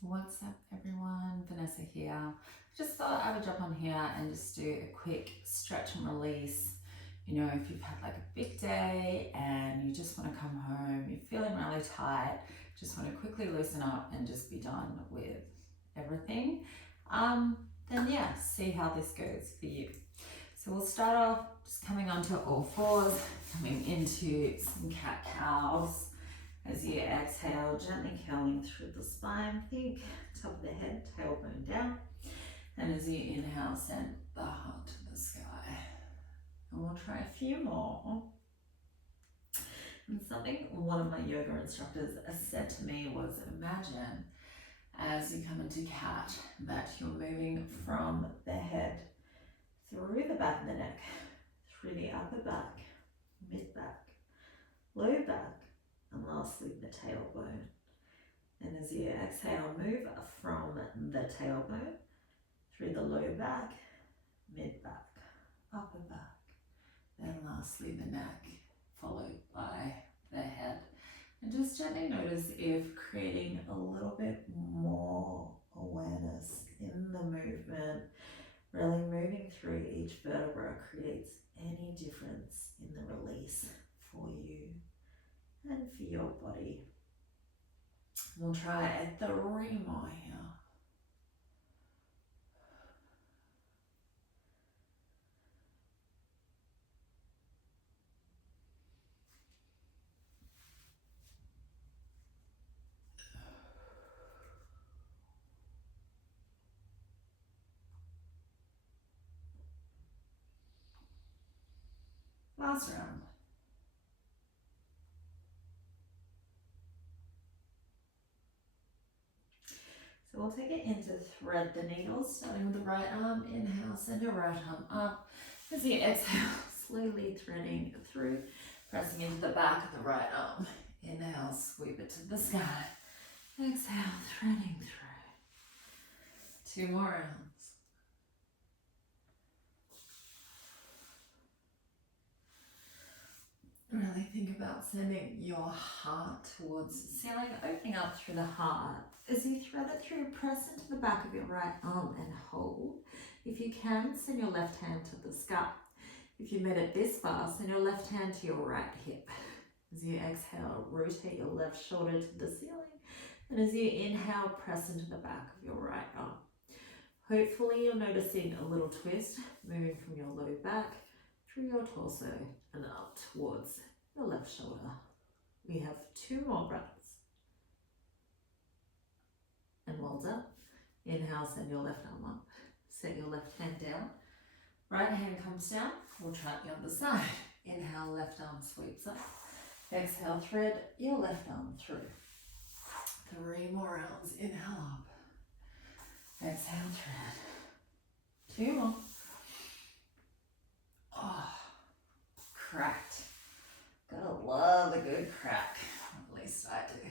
What's up, everyone? Vanessa here. Just thought I would jump on here and just do a quick stretch and release. You know, if you've had like a big day and you just want to come home, you're feeling really tight, just want to quickly loosen up and just be done with everything, then yeah, see how this goes for you. So we'll start off just coming onto all fours, coming into some cat-cows. As you exhale, gently curling through the spine, think top of the head, tailbone down. And as you inhale, send the heart to the sky. And we'll try a few more. And something one of my yoga instructors said to me was, imagine as you come into cat that you're moving from the head through the back of the neck, through the upper back, mid back, low back, and lastly the tailbone. And as you exhale, move from the tailbone through the low back, mid back, upper back, then lastly the neck, followed by the head. And just gently notice if creating a little bit more awareness in the movement, really moving through each vertebra creates any difference in the release for you and for your body. We'll try 3 more here. Last round. So we'll take it into thread the needles, starting with the right arm. Inhale, send your right arm up. As you exhale, slowly threading through, pressing into the back of the right arm. Inhale, sweep it to the sky. Exhale, threading through. 2 more rounds. Really think about sending your heart towards the ceiling, opening up through the heart. As you thread it through, press into the back of your right arm and hold. If you can, send your left hand to the sky. If you made it this far, send your left hand to your right hip. As you exhale, rotate your left shoulder to the ceiling. And as you inhale, press into the back of your right arm. Hopefully you're noticing a little twist, moving from your low back through your torso and up towards your left shoulder. We have 2 more breaths. And well done. Inhale, send your left arm up. Set your left hand down. Right hand comes down. We'll try the other side. Inhale, left arm sweeps up. Exhale, thread your left arm through. 3 more rounds. Inhale up. Exhale, thread. 2 more. Oh, cracked. Gotta love a good crack. At least I do.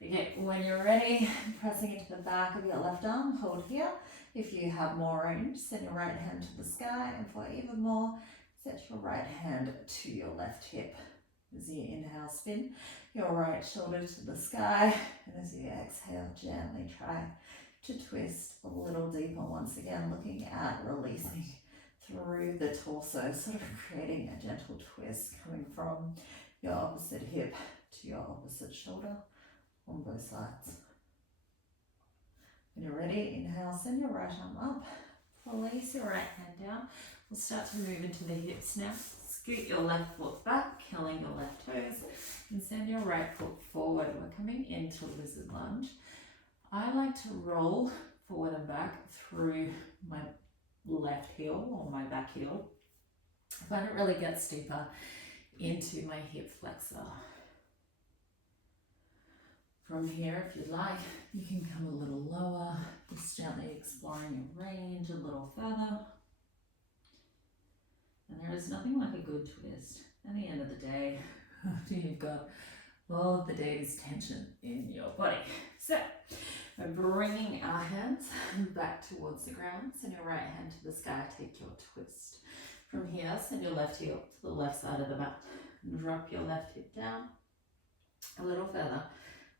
Okay, when you're ready, pressing into the back of your left arm, hold here. If you have more range, send your right hand to the sky, and for even more, set your right hand to your left hip. As you inhale, spin your right shoulder to the sky, and as you exhale, gently try to twist a little deeper once again, looking at releasing through the torso, sort of creating a gentle twist coming from your opposite hip to your opposite shoulder on both sides. When you're ready, inhale, send your right arm up, release your right hand down. We'll start to move into the hips now. Scoot your left foot back, curling your left toes, and send your right foot forward. We're coming into lizard lunge. I like to roll forward and back through my left heel or my back heel. I find it really gets deeper into my hip flexor. From here, if you'd like, you can come a little lower, just gently exploring your range a little further. And there is nothing like a good twist at the end of the day after you've got all of the day's tension in your body. So, we're bringing our hands back towards the ground. Send your right hand to the sky, take your twist. From here, send your left heel to the left side of the mat. And drop your left hip down a little further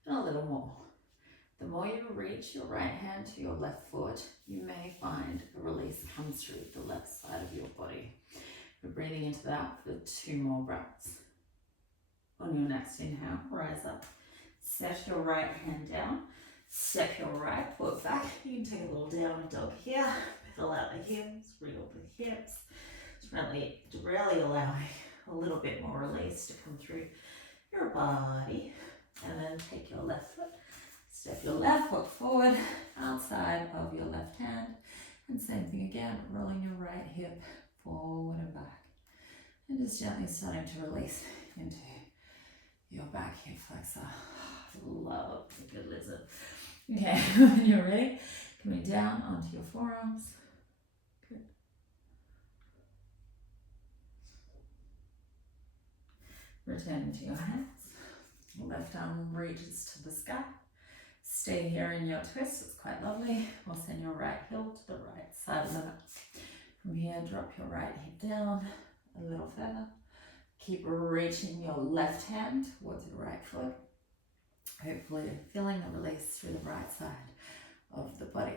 and a little more. The more you reach your right hand to your left foot, you may find a release comes through the left side of your body. We're breathing into that for 2 more breaths. On your next inhale, rise up. Set your right hand down. Step your right foot back. You can take a little down dog here. Pedal out the heels, wriggle the hips. It's really allowing a little bit more release to come through your body. And then take your left foot. Step your left foot forward, outside of your left hand. And same thing again, rolling your right hip forward and back. And just gently starting to release into your back hip flexor. Love a good lizard. Okay, when you're ready, coming down onto your forearms. Good. Returning to your hands. Left arm reaches to the sky. Stay here in your twist, it's quite lovely. We'll send your right heel to the right side of the mat. From here, drop your right hip down a little further. Keep reaching your left hand towards your right foot. Hopefully feeling the release through the right side of the body.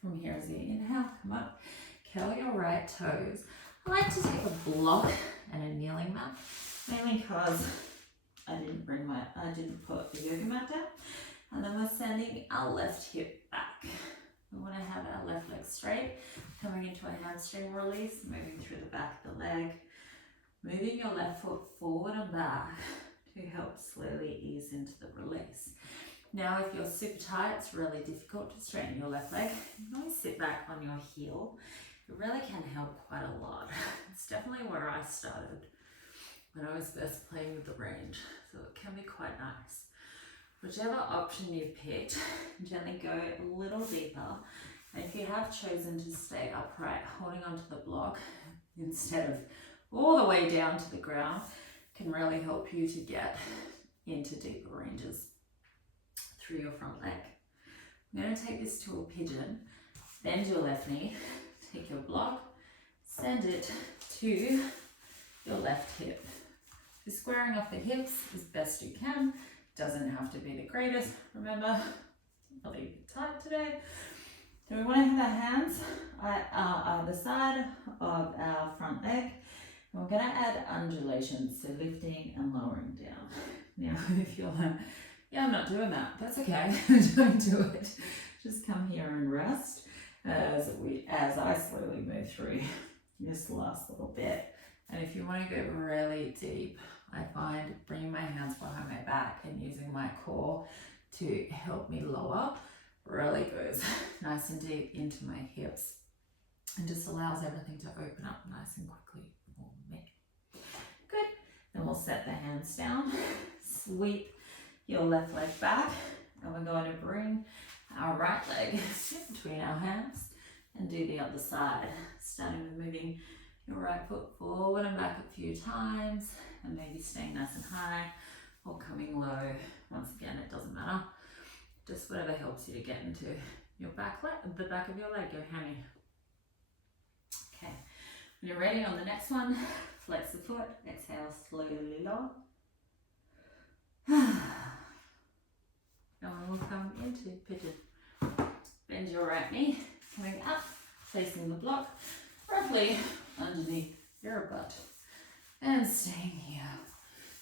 From here as you inhale, come up, curl your right toes. I like to take a block and a kneeling mat, mainly because I didn't put the yoga mat down. And then we're sending our left hip back. We want to have our left leg straight, coming into a hamstring release, moving through the back of the leg, moving your left foot forward and back to help slowly ease into the release. Now, if you're super tight, it's really difficult to straighten your left leg. You can always sit back on your heel. It really can help quite a lot. It's definitely where I started when I was first playing with the range, so it can be quite nice. Whichever option you've picked, gently go a little deeper. And if you have chosen to stay upright, holding onto the block instead of all the way down to the ground, can really help you to get into deeper ranges through your front leg. I'm going to take this to a pigeon. Bend your left knee, take your block, send it to your left hip. You're squaring off the hips as best you can. Doesn't have to be the greatest. Remember, really a bit tight today. So we want to have our hands at either side of our front leg. And we're going to add undulations, so lifting and lowering down. Now, if you're like, yeah, I'm not doing that, that's okay. Don't do it. Just come here and rest as I slowly move through this last little bit. And if you want to go really deep, I find bringing my hands behind my back and using my core to help me lower really goes nice and deep into my hips and just allows everything to open up nice and quickly for me. Good. Then we'll set the hands down, sweep your left leg back, and we're going to bring our right leg between our hands and do the other side, starting with moving your right foot forward and back a few times, and maybe staying nice and high or coming low. Once again, it doesn't matter. Just whatever helps you to get into your back leg, the back of your leg, your hammy. Okay, when you're ready on the next one, flex the foot, exhale, slowly lower. And we'll come into pigeon. Bend your right knee, coming up, facing the block, roughly underneath your butt. And staying here.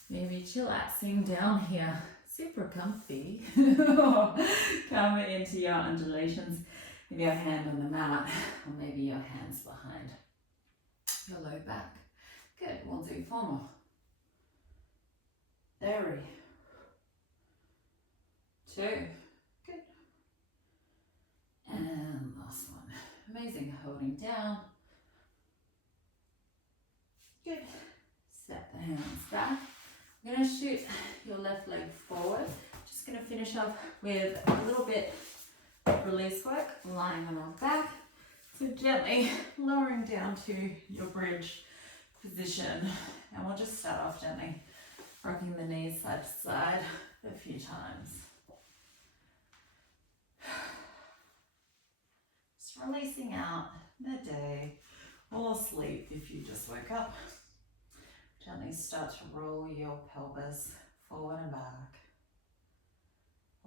Maybe chillaxing down here. Super comfy. Come into your undulations with your hand on the mat, or maybe your hands behind your low back. Good, we'll do 4 more. 3, 2, good. And last one. Amazing, holding down. Good. Step the hands back. I'm going to shoot your left leg forward. Just going to finish off with a little bit of release work, lying on our back. So gently lowering down to your bridge position. And we'll just start off gently rocking the knees side to side a few times. Just releasing out the day or sleep if you just woke up. Gently start to roll your pelvis forward and back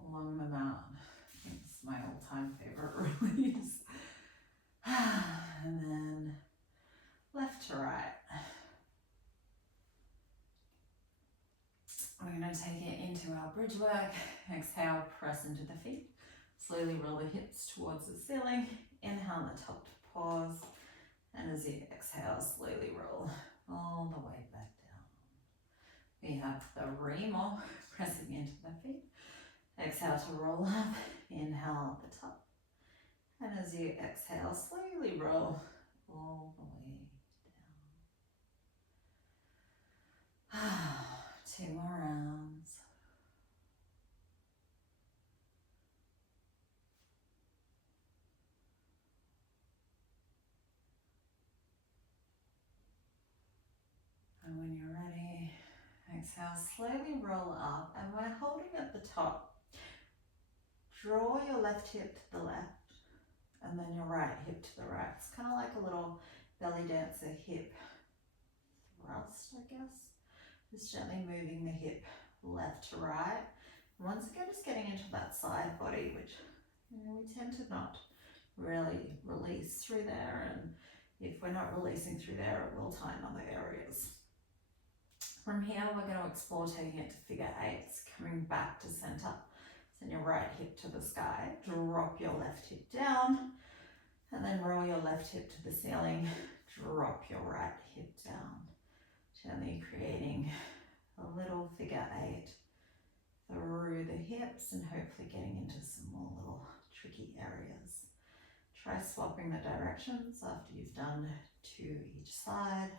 along the mat. bridge work. Exhale, press into the feet. Slowly roll the hips towards the ceiling. Inhale the top to pause. And as you exhale, slowly roll all the way back down. We have 3 more, pressing into the feet. Exhale to roll up. Inhale at the top. And as you exhale, slowly roll all the way down. 2 more rounds. And when you're ready, exhale, slowly roll up, and we're holding at the top. Draw your left hip to the left, and then your right hip to the right. It's kind of like a little belly dancer hip thrust, I guess. Just gently moving the hip left to right. Once again, just getting into that side body, which we tend to not really release through there. And if we're not releasing through there, it will tighten other areas. From here, we're going to explore taking it to figure 8s, coming back to center. Send your right hip to the sky, drop your left hip down, and then roll your left hip to the ceiling, drop your right hip down. Gently creating a little figure 8 through the hips and hopefully getting into some more little tricky areas. Try swapping the directions after you've done 2 each side.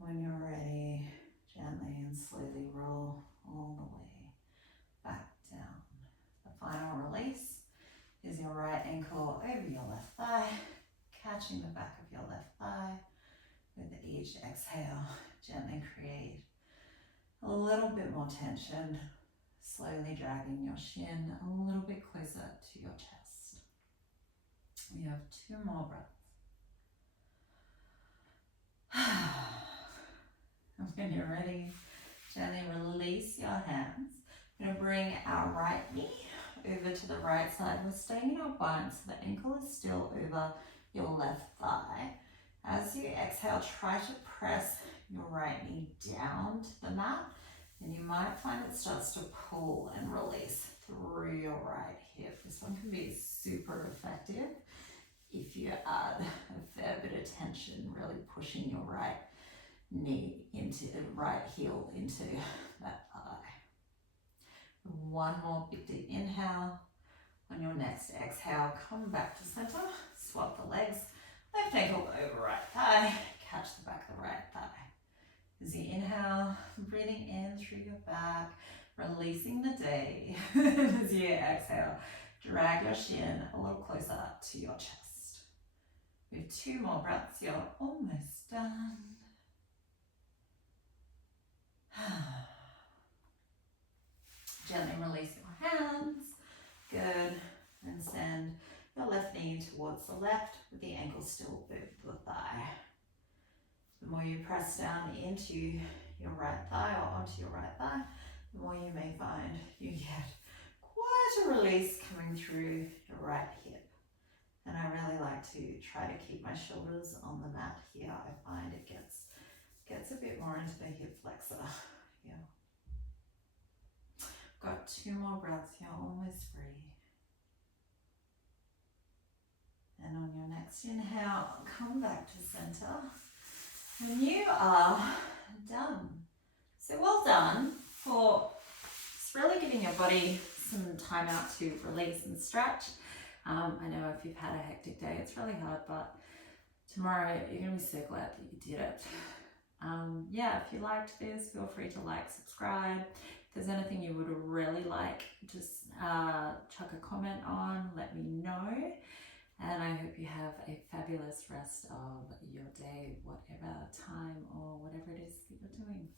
When you're ready, gently and slowly roll all the way back down. The final release is your right ankle over your left thigh, catching the back of your left thigh. With each exhale, gently create a little bit more tension, slowly dragging your shin a little bit closer to your chest. We have 2 more breaths. And when you're ready, gently release your hands. We're going to bring our right knee over to the right side. We're staying in our bind, so the ankle is still over your left thigh. As you exhale, try to press your right knee down to the mat, and you might find it starts to pull and release through your right hip. This one can be super effective if you add a fair bit of tension, really pushing your right knee into the right heel into that thigh. 1 more big deep inhale. On your next exhale, come back to center, swap the legs, left ankle over right thigh, catch the back of the right thigh. As you inhale, breathing in through your back, releasing the day. As you exhale, drag your shin a little closer to your chest. With 2 more breaths, you're almost done. Gently release your hands. Good. And send your left knee towards the left with the ankle still over the thigh. The more you press down into your right thigh or onto your right thigh, the more you may find you get quite a release coming through your right hip. And I really like to try to keep my shoulders on the mat here. I find it gets a bit more into the hip flexor here. Got 2 more breaths, you're almost free. And on your next inhale, come back to center. And you are done. So well done for just really giving your body some time out to release and stretch. I know if you've had a hectic day, it's really hard, but tomorrow you're going to be so glad that you did it. Yeah, if you liked this, feel free to like, subscribe. If there's anything you would really like, just chuck a comment on, let me know. And I hope you have a fabulous rest of your day, whatever time or whatever it is that you're doing.